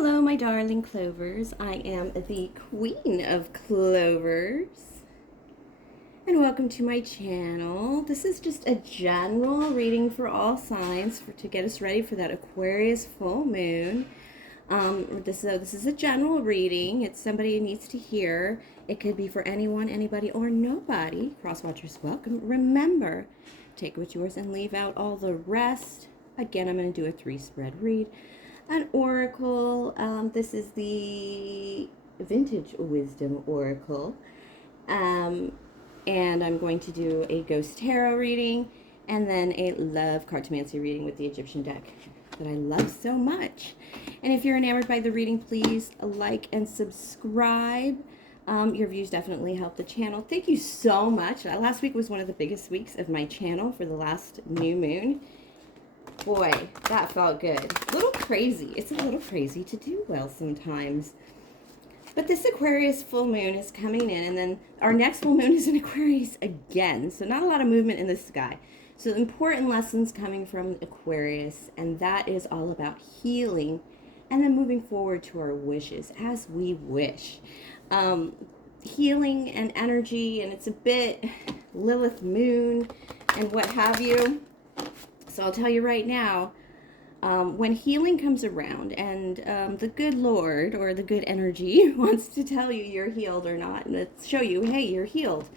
Hello, my darling Clovers. I am the queen of Clovers. And welcome to my channel. This is just a general reading for all signs to get us ready for that Aquarius full moon. This is a general reading. It's somebody who needs to hear. It could be for anyone, anybody, or nobody. Cross-watchers welcome. Remember, take what's yours and leave out all the rest. Again, I'm going to do a 3-spread read. An oracle. This is the Vintage Wisdom Oracle. And I'm going to do a Ghost Tarot reading and then a Love Cartomancy reading with the Egyptian deck that I love so much. And if you're enamored by the reading, please like and subscribe. Your views definitely help the channel. Thank you so much. Last week was one of the biggest weeks of my channel for the last new moon. Boy, that felt good. A little crazy. It's a little crazy to do well sometimes. But this Aquarius full moon is coming in, and then our next full moon is in Aquarius again. So not a lot of movement in the sky. So important lessons coming from Aquarius, and that is all about healing and then moving forward to our wishes as we wish. Healing and energy, and it's a bit Lilith moon and what have you. So I'll tell you right now, when healing comes around and the good Lord or the good energy wants to tell you you're healed or not, and let's show you, hey, you're healed,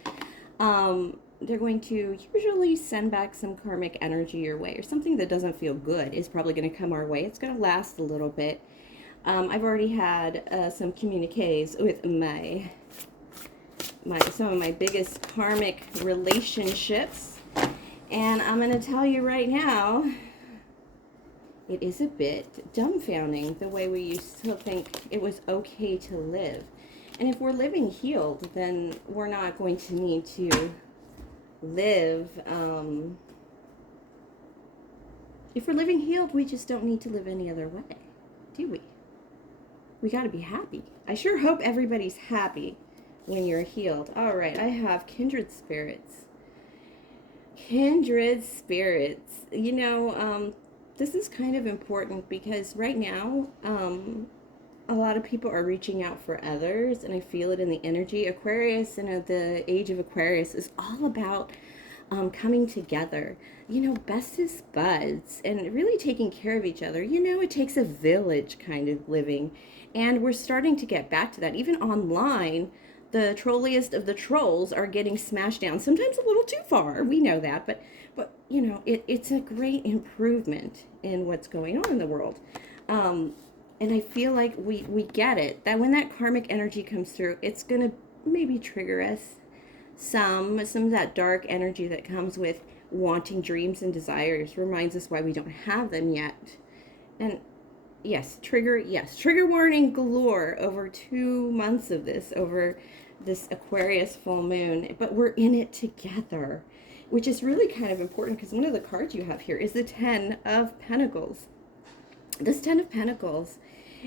they're going to usually send back some karmic energy your way, or something that doesn't feel good is probably going to come our way. It's going to last a little bit. I've already had some communiques with some of my biggest karmic relationships. And I'm going to tell you right now, it is a bit dumbfounding the way we used to think it was okay to live. And if we're living healed, then we're not going to need to live. If we're living healed, we just don't need to live any other way, do we? We got to be happy. I sure hope everybody's happy when you're healed. All right, I have kindred spirits. Kindred spirits. You know, this is kind of important because right now, a lot of people are reaching out for others, and I feel it in the energy. Aquarius, the age of Aquarius is all about coming together, you know, bestest buds, and really taking care of each other. You know, it takes a village kind of living, and we're starting to get back to that. Even online, the trolliest of the trolls are getting smashed down, sometimes a little too far. We know that, but you know, it's a great improvement in what's going on in the world. And I feel like we get it, that when that karmic energy comes through, it's going to maybe trigger us some of that dark energy that comes with wanting dreams and desires, reminds us why we don't have them yet. And yes, trigger warning galore over 2 months of this, over this Aquarius full moon, but we're in it together, which is really kind of important because one of the cards you have here is the 10 of Pentacles. This 10 of Pentacles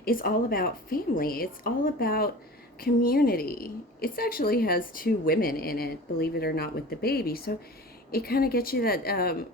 is all about family. It's all about community. It actually has 2 women in it, believe it or not, with the baby. So it kind of gets you that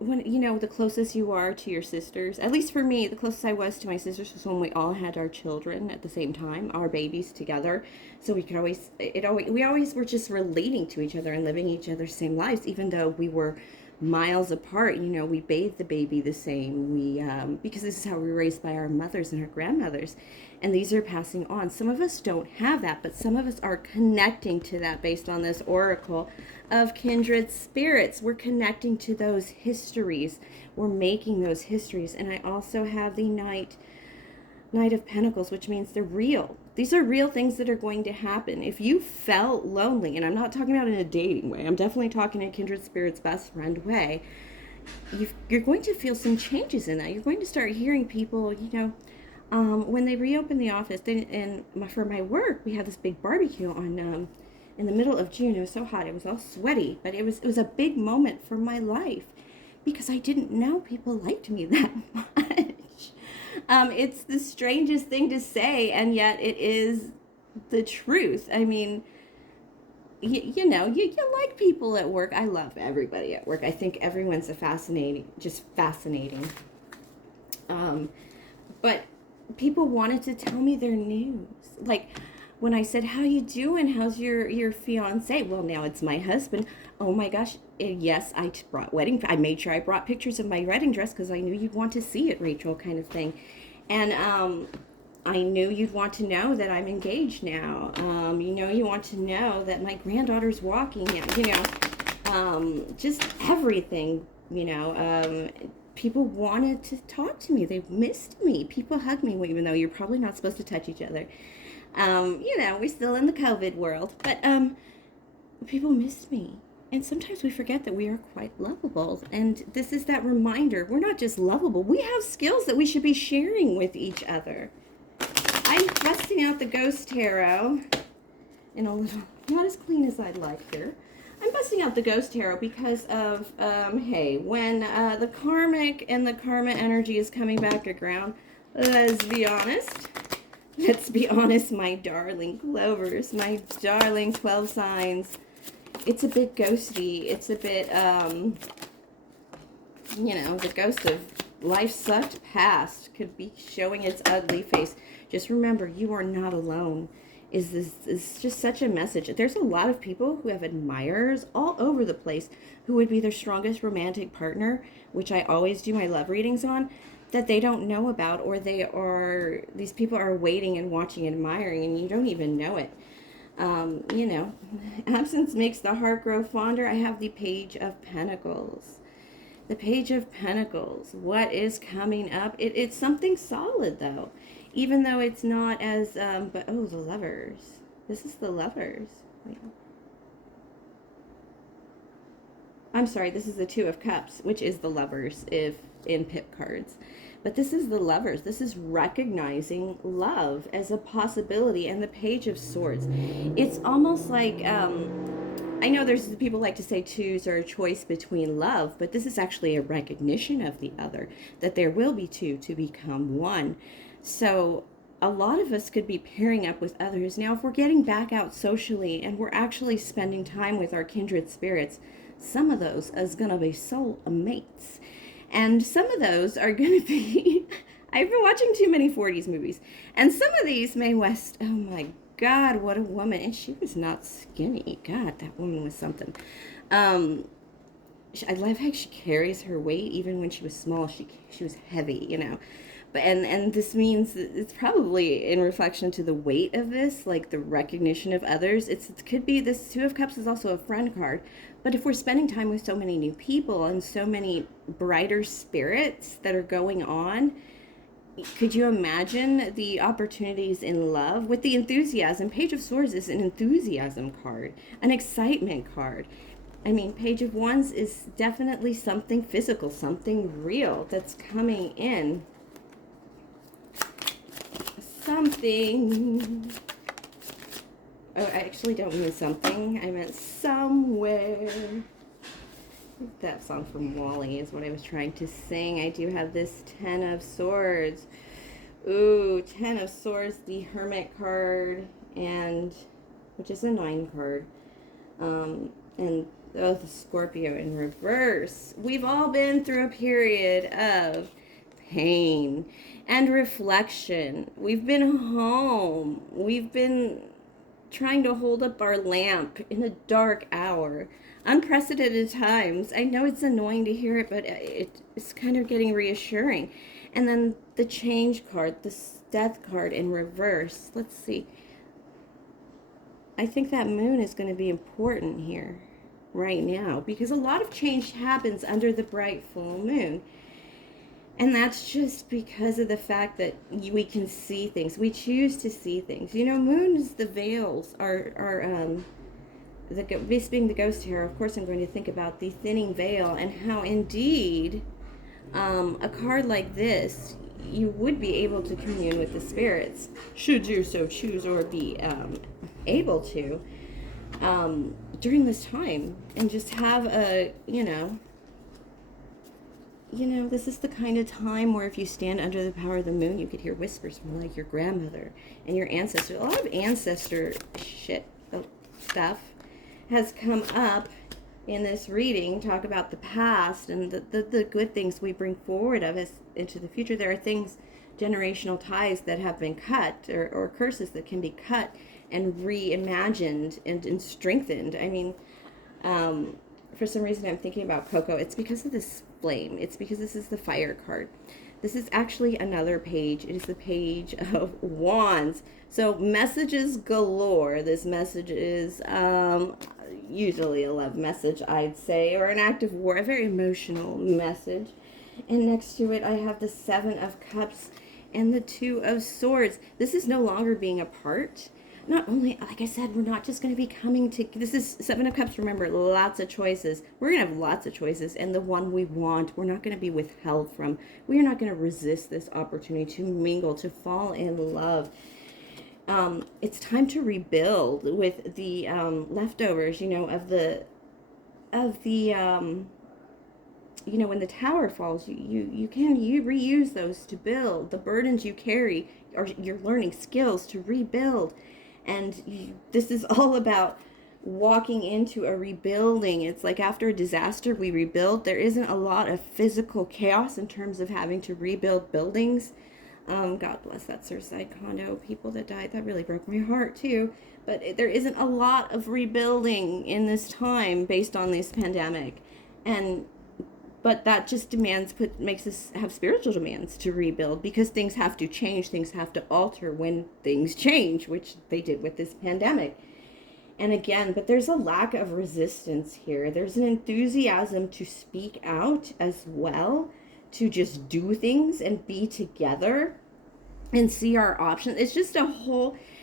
when, you know, the closest you are to your sisters, at least for me, the closest I was to my sisters was when we all had our children at the same time, our babies together. So we could we always were just relating to each other and living each other's same lives, even though we were miles apart. You know, we bathed the baby the same. Because this is how we were raised by our mothers and our grandmothers. And these are passing on. Some of us don't have that, but some of us are connecting to that based on this oracle of kindred spirits. We're connecting to those histories. We're making those histories. And I also have the Knight of Pentacles, which means they're real. These are real things that are going to happen. If you felt lonely, and I'm not talking about in a dating way, I'm definitely talking in kindred spirits best friend way, you're going to feel some changes in that. You're going to start hearing people, you know, when they reopen the office, for my work, we had this big barbecue on in the middle of June. It was so hot. It was all sweaty, but it was a big moment for my life because I didn't know people liked me that much. It's the strangest thing to say, and yet it is the truth. I mean, you know, you like people at work. I love everybody at work. I think everyone's just fascinating. But people wanted to tell me their news. Like when I said, "How you doing? How's your fiance?" Well, now it's my husband. Oh my gosh! Yes, I brought wedding. I made sure I brought pictures of my wedding dress because I knew you'd want to see it, Rachel, kind of thing. And I knew you'd want to know that I'm engaged now. You want to know that my granddaughter's walking now. Just everything. People wanted to talk to me. They missed me. People hugged me, even though you're probably not supposed to touch each other. We're still in the COVID world, but people missed me. And sometimes we forget that we are quite lovable. And this is that reminder. We're not just lovable. We have skills that we should be sharing with each other. I'm busting out the Ghost Tarot in a little, not as clean as I'd like here. I'm busting out the Ghost Tarot because of, hey, when the karmic and the karma energy is coming back to ground, let's be honest. Let's be honest, my darling Clovers, my darling 12 signs. It's a bit ghosty. It's a bit, the ghost of life sucked past could be showing its ugly face. Just remember, you are not alone. Is just such a message. There's a lot of people who have admirers all over the place who would be their strongest romantic partner, which I always do my love readings on, that they don't know about, or these people are waiting and watching, admiring, and you don't even know it. Absence makes the heart grow fonder. I have the Page of Pentacles. The Page of Pentacles. What is coming up? It's something solid, though. Even though it's not as, the Lovers. This is the Lovers. I'm sorry, this is the Two of Cups, which is the Lovers, if in pip cards. But this is the Lovers. This is recognizing love as a possibility, and the Page of Swords. It's almost like, I know there's people like to say twos are a choice between love, but this is actually a recognition of the other, that there will be two to become one. So a lot of us could be pairing up with others. Now, if we're getting back out socially and we're actually spending time with our kindred spirits, some of those is going to be soul mates. And some of those are going to be, I've been watching too many 40s movies. And some of these, Mae West, oh my God, what a woman. And she was not skinny. God, that woman was something. I love how she carries her weight. Even when she was small, she was heavy, But and this means that it's probably in reflection to the weight of this, like the recognition of others. It could be this Two of Cups is also a friend card. But if we're spending time with so many new people and so many brighter spirits that are going on, could you imagine the opportunities in love with the enthusiasm? Page of Swords is an enthusiasm card, an excitement card. I mean, Page of Wands is definitely something physical, something real that's coming in. Something. Oh, I actually don't mean something. I meant somewhere. That song from Wally is what I was trying to sing. I do have this Ten of Swords. Ooh, Ten of Swords, the Hermit card, and which is a 9 card. And the Scorpio in reverse. We've all been through a period of pain and reflection. We've been home. We've been trying to hold up our lamp in a dark hour. Unprecedented times. I know it's annoying to hear it, but it's kind of getting reassuring. And then the Change card, the Death card in reverse. Let's see. I think that moon is going to be important here right now, because a lot of change happens under the bright full moon. And that's just because of the fact that we can see things. We choose to see things. Moons, the veils are this being the Ghost Tarot, of course I'm going to think about the thinning veil, and how indeed a card like this, you would be able to commune with the spirits, should you so choose or be able to, during this time, and just have a, this is the kind of time where if you stand under the power of the moon, you could hear whispers from like your grandmother and your ancestors. A lot of ancestor stuff has come up in this reading. Talk about the past and the good things we bring forward of us into the future. There are things generational ties that have been cut, or curses that can be cut and reimagined and strengthened. I mean, for some reason I'm thinking about Coco. It's because of this flame. It's because this is the fire card. This is actually another page. It is the page of wands. So messages galore. This message is usually a love message, I'd say, or an act of war, a very emotional message. And next to it, I have the 7 of Cups and the 2 of Swords. This is no longer being apart. Not only, like I said, we're not just going to be coming to, this is 7 of Cups, remember, lots of choices. We're going to have lots of choices, and the one we want, we're not going to be withheld from. We are not going to resist this opportunity to mingle, to fall in love. It's time to rebuild with the leftovers, you know, of the you know, when the tower falls, you reuse those to build. The burdens you carry, or you're learning skills to rebuild. And this is all about walking into a rebuilding. It's like after a disaster, we rebuild. There isn't a lot of physical chaos in terms of having to rebuild buildings. God bless that Surfside condo, people that died. That really broke my heart too. But there isn't a lot of rebuilding in this time based on this pandemic. But that just makes us have spiritual demands to rebuild, because things have to change, things have to alter when things change, which they did with this pandemic. And again, but there's a lack of resistance here. There's an enthusiasm to speak out as well, to just do things and be together and see our options. It's just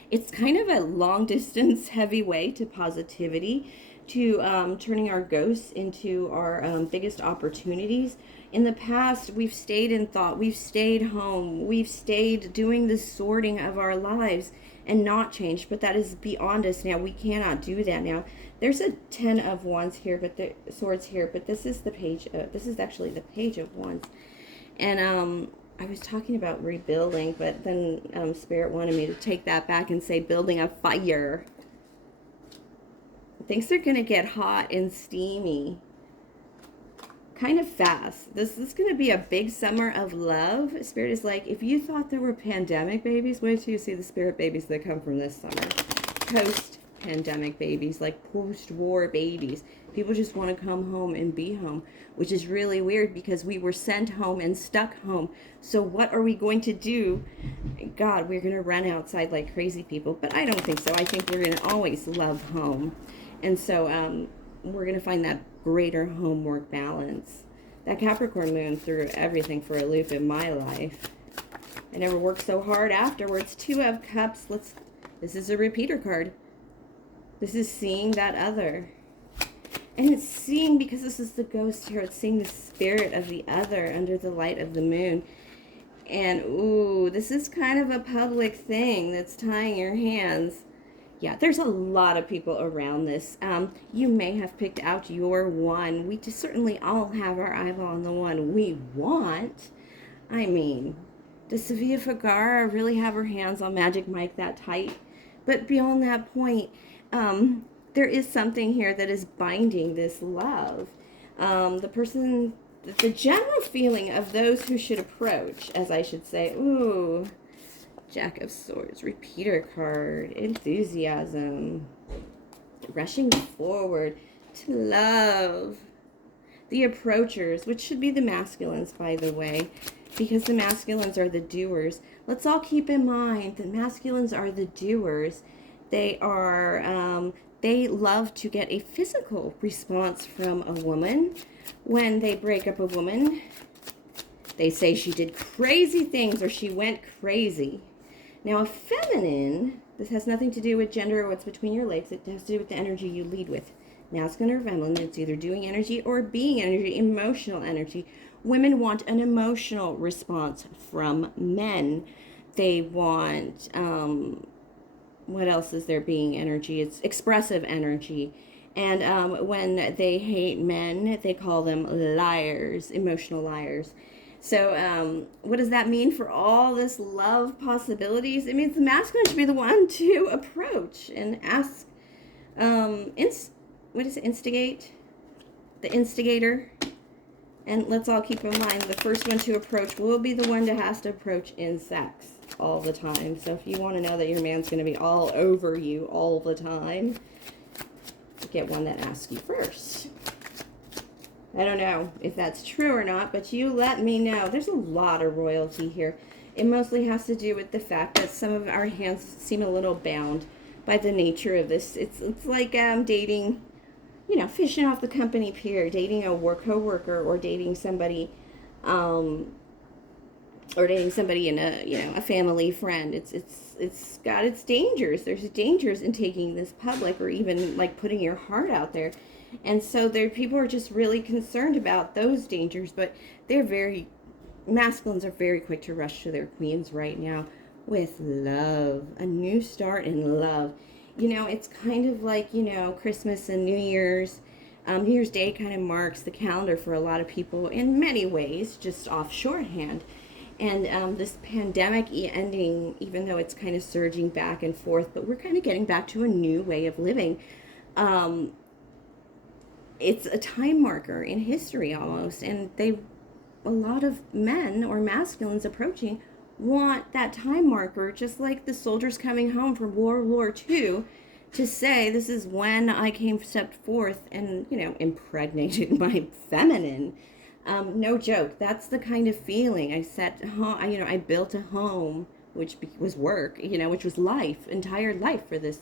it's kind of a long distance heavy way to positivity, to turning our ghosts into our biggest opportunities. In the past, we've stayed in thought, we've stayed home, we've stayed doing the sorting of our lives and not changed, but that is beyond us now. We cannot do that now. There's a 10 of wands here, but the swords here, but this is the page, this is actually the page of wands. And I was talking about rebuilding, but then Spirit wanted me to take that back and say building a fire. Things are going to get hot and steamy kind of fast. This is going to be a big summer of love. Spirit is like, if you thought there were pandemic babies, wait till you see the spirit babies that come from this summer. Post-pandemic babies, like post-war babies. People just want to come home and be home, which is really weird because we were sent home and stuck home. So what are we going to do? God, we're going to run outside like crazy people. But I don't think so. I think we're going to always love home. And so we're going to find that greater homework balance. That Capricorn moon threw everything for a loop in my life. I never worked so hard afterwards. 2 of Cups. This is a repeater card. This is seeing that other. And it's seeing, because this is the ghost here, it's seeing the spirit of the other under the light of the moon. And, ooh, this is kind of a public thing that's tying your hands. Yeah, there's a lot of people around this. You may have picked out your one. We just certainly all have our eyeball on the one we want. I mean, does Sofia Vergara really have her hands on Magic Mike that tight? But beyond that point, there is something here that is binding this love. The general feeling of those who should approach, as I should say, ooh, Jack of Swords, repeater card, enthusiasm, rushing forward to love. The approachers, which should be the masculines, by the way, because the masculines are the doers. Let's all keep in mind that masculines are the doers. They are, they love to get a physical response from a woman. When they break up a woman, they say she did crazy things or she went crazy. Now, a feminine, this has nothing to do with gender or what's between your legs. It has to do with the energy you lead with. Masculine or feminine, it's either doing energy or being energy, emotional energy. Women want an emotional response from men. They want, what else is there being energy? It's expressive energy. And when they hate men, they call them liars, emotional liars. So what does that mean for all this love possibilities? It means the masculine should be the one to approach and ask, what is it, instigate? The instigator. And let's all keep in mind, the first one to approach will be the one that has to approach in sex all the time. So if you want to know that your man's going to be all over you all the time, get one that asks you first. I don't know if that's true or not, but you let me know. There's a lot of royalty here. It mostly has to do with the fact that some of our hands seem a little bound by the nature of this. It's like dating, you know, fishing off the company pier, dating a co-worker, or dating somebody, or dating somebody in a, you know, a family friend. It's got its dangers. There's dangers in taking this public, or even like putting your heart out there. And so people are just really concerned about those dangers, but masculines are very quick to rush to their queens right now with love, a new start in love. You know, it's kind of like, you know, Christmas and New Year's. New Year's Day kind of marks the calendar for a lot of people in many ways, just off shorthand. And this pandemic ending, even though it's kind of surging back and forth, but we're kind of getting back to a new way of living. It's a time marker in history almost, and a lot of men or masculines approaching want that time marker, just like the soldiers coming home from World War II, to say, this is when I stepped forth and, you know, impregnated my feminine. No joke. That's the kind of feeling. I built a home, which was work, you know, which was life, entire life for this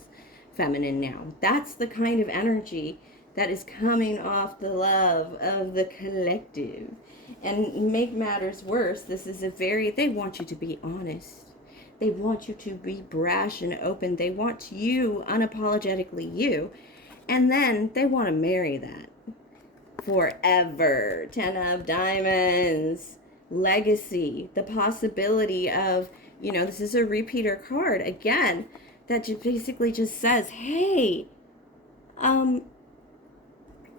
feminine now. That's the kind of energy that is coming off the love of the collective. And make matters worse, they want you to be honest. They want you to be brash and open. They want you, unapologetically you. And then they want to marry that forever. 10 of Diamonds. Legacy. The possibility of, you know, this is a repeater card. Again, that basically just says, hey,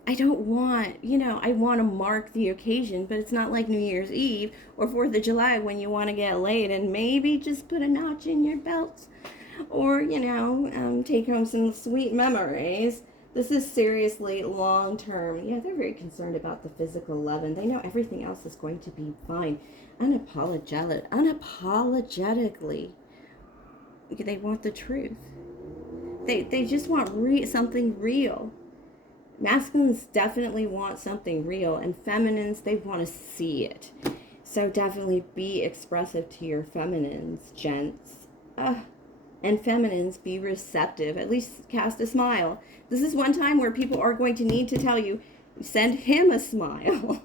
I don't want, you know, I want to mark the occasion, but it's not like New Year's Eve or 4th of July when you want to get laid and maybe just put a notch in your belt, or, you know, take home some sweet memories. This is seriously long term. Yeah, they're very concerned about the physical love, and they know everything else is going to be fine. Unapologetically. They want the truth. They just want something real. Masculines definitely want something real, and feminines, they want to see it. So definitely be expressive to your feminines, gents. And feminines, be receptive. At least cast a smile. This is one time where people are going to need to tell you, send him a smile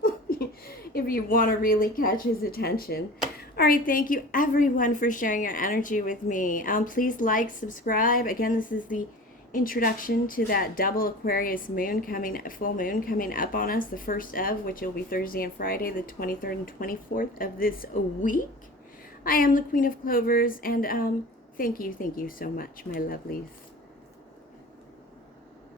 if you want to really catch his attention. All right, thank you everyone for sharing your energy with me. Please like, subscribe. Again, this is the introduction to that double Aquarius full moon coming up on us, the first of which will be Thursday and Friday, the 23rd and 24th of this week. I am the Queen of Clovers, and thank you so much, my lovelies.